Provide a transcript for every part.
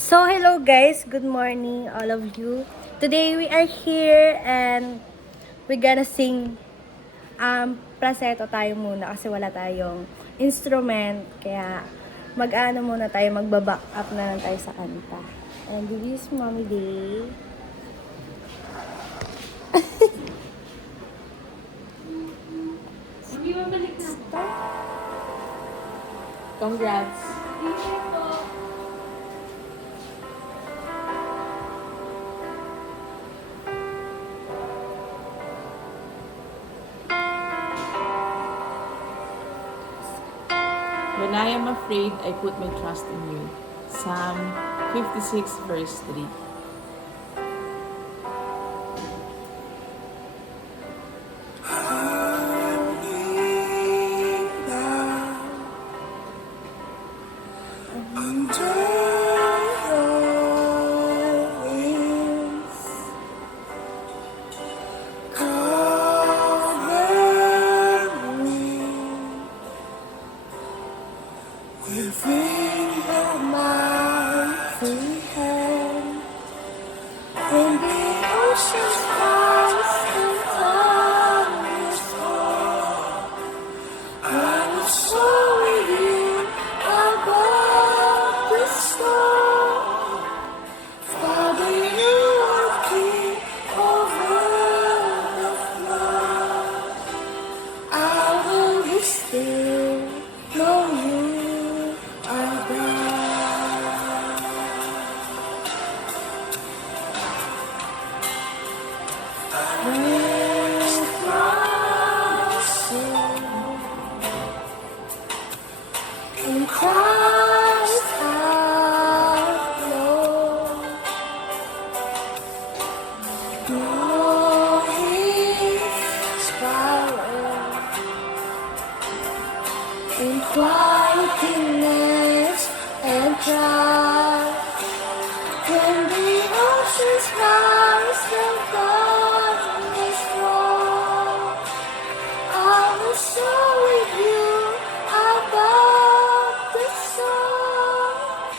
So, hello guys. Good morning, all of you. Today, we are here and we're gonna sing plaseto tayo muna kasi wala tayong instrument. Kaya, mag-ano muna tayo, magbaback up na lang tayo sa kanta. And this is Mommy Day. Congrats. When I am afraid, I put my trust in you. Psalm 56 verse 3. Within the mighty hand, when the oceans rise and thunders roar, I will soar with you above the storm. Father, you are king over the flood. I will be still, know you. In Christ alone, know His power. In quietness and trust, when the oceans rise and thunders roar, I will soar with you above the storm.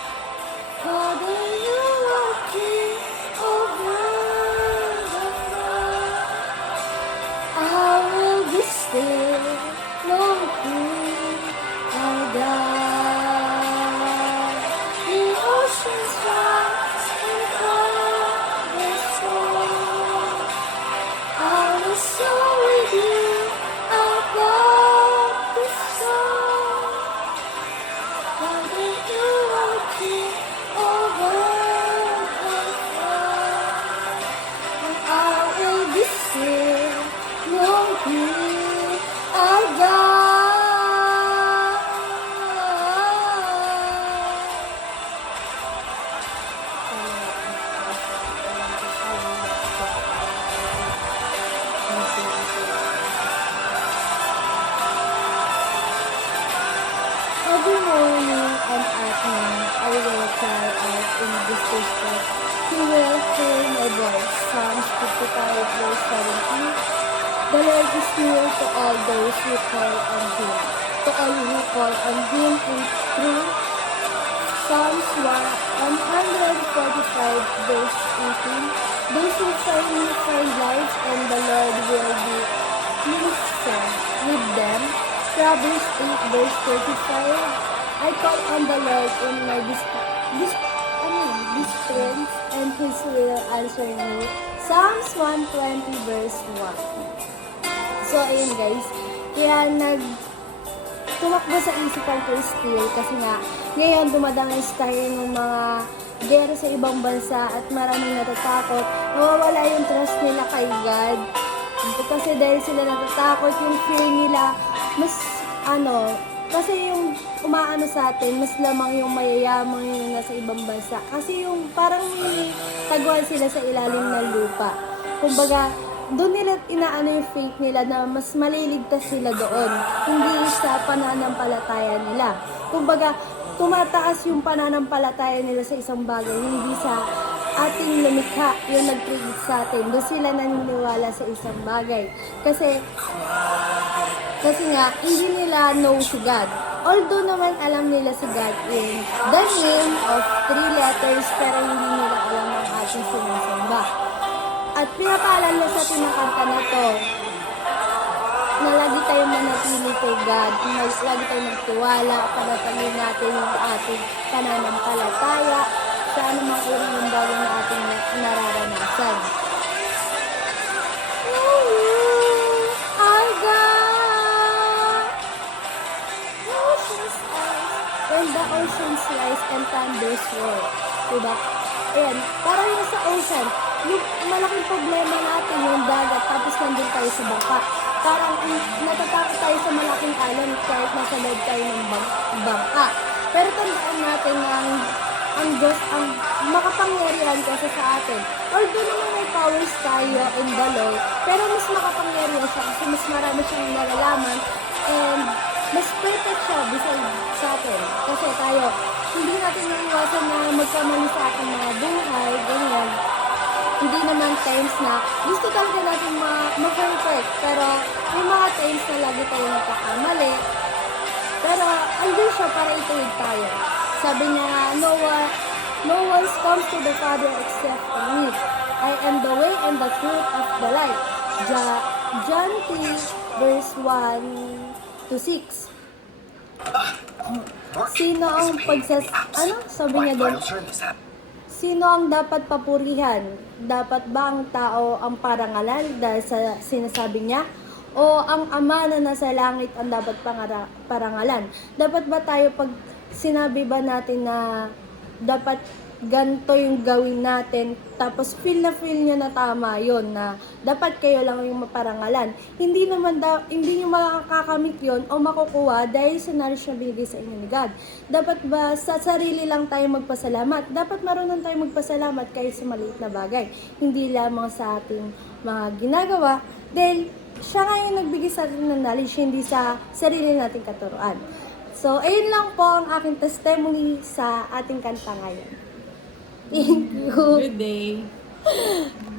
Father, you are king over the flood. I will be still, know who are God. The oceans rise and thunders roar. I will soar with you above the storm. Father, you are king over the flood. And I will be still, know you are God. Every morning and at night, I will cry out in distress. He will hear my voice. Psalms 55 verse 17. The Lord is near to all those who call on Him, to all who call on Him in truth. Psalms 145 verse 18. Those who find life and the Lord will be pleased with them. Proverbs 8 verse 35. I call on the Lord in my distress, and His will answer me. Psalms 120 verse 1. So, ayun guys. Kaya tumakbo sa isipan ko still kasi nga ngayon dumadami tayo ng mga gera sa ibang bansa at maraming natatakot. Nawawala yung trust nila kay God. Kasi dahil sila natatakot, yung fear nila, mas kasi yung umaano sa atin, mas lamang yung mayayaman yung nasa ibang bansa. Kasi yung parang may taguan sila sa ilalim ng lupa. Kumbaga, doon nila inaano yung faith nila na mas maliligtas sila doon. Hindi sa pananampalataya nila. Kumbaga, tumataas yung pananampalataya nila sa isang bagay, hindi sa ating lumikha yung nag-create sa atin. Doon sila naniniwala sa isang bagay. Kasi nga, hindi nila know si God. Although naman alam nila si God in the name of 3 letters, pero hindi nila alam ang ating sinasamba. At pinapaalala sa atin ng kanta na to, na lagi tayong manatili kay God, na lagi tayong magtiwala, panatagin natin yung ating pananampalataya sa anumang uri ng bagay na ating nararanasan. Our God, oceans rise, when the oceans rise and thunders roar. Diba? Ayan, parang yung sa ocean, yung malaking problema natin yung dagat, tapos nandun tayo sa bangka. Parang natatakot tayo sa malaking alon kahit nasa loob tayo ng bangka. Pero tandaan natin na ang Diyos ang makapangyarihan kasi sa atin. Although naman may powers tayo in the Lord, pero mas makapangyarihan siya kasi mas marami siyang nalalaman and mas perfect siya beside sa atin. Kasi tayo, hindi natin maiwasan na magkamali sa ating mga buhay, ganyan. Hindi naman times na gusto talaga natin ma-perfect, pero may mga times na lagi tayo nagkakamali. Pero andun siya para ituwid tayo. Sabi niya, no one comes to the Father except in me. I am the way and the truth of the life. John 3, verse 1 to 6. Sino ang sabi niya doon? Sino ang dapat papurihan? Dapat ba ang tao ang parangalan dahil sa sinasabi niya? O ang Ama na nasa langit ang dapat parangalan? Dapat ba tayo pag sinabi ba natin na dapat ganito yung gawin natin, tapos feel nyo na tama yon na dapat kayo lang yung maparangalan. Hindi nyo makakakamit yon o makukuha dahil sa knowledge na binigay sa inyo ni God. Dapat ba sa sarili lang tayo magpasalamat? Dapat marunong tayo magpasalamat kahit sa maliit na bagay. Hindi lamang sa ating mga ginagawa dahil siya nga yung nagbigay sa atin ng knowledge, hindi sa sarili nating katuruan. So, ayun lang po ang aking testimony sa ating kanta ngayon. Thank you. Good day.